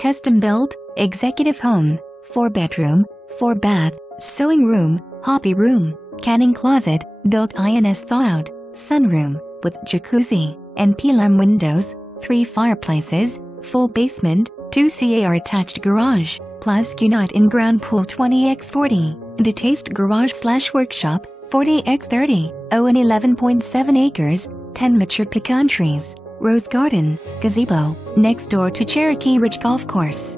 Custom-built, executive home, 4-bedroom, 4-bath, sewing room, hobby room, canning closet, built-in THOUGHOUT, sunroom, with jacuzzi, and PELAM windows, 3 fireplaces, full basement, 2 car attached garage, plus GUNITE in-ground pool 20x40, DETACED garage/workshop, 40x30, and 11.7 acres, 10 mature pecan trees, rose garden, gazebo, next door to Cherokee Ridge Golf Course.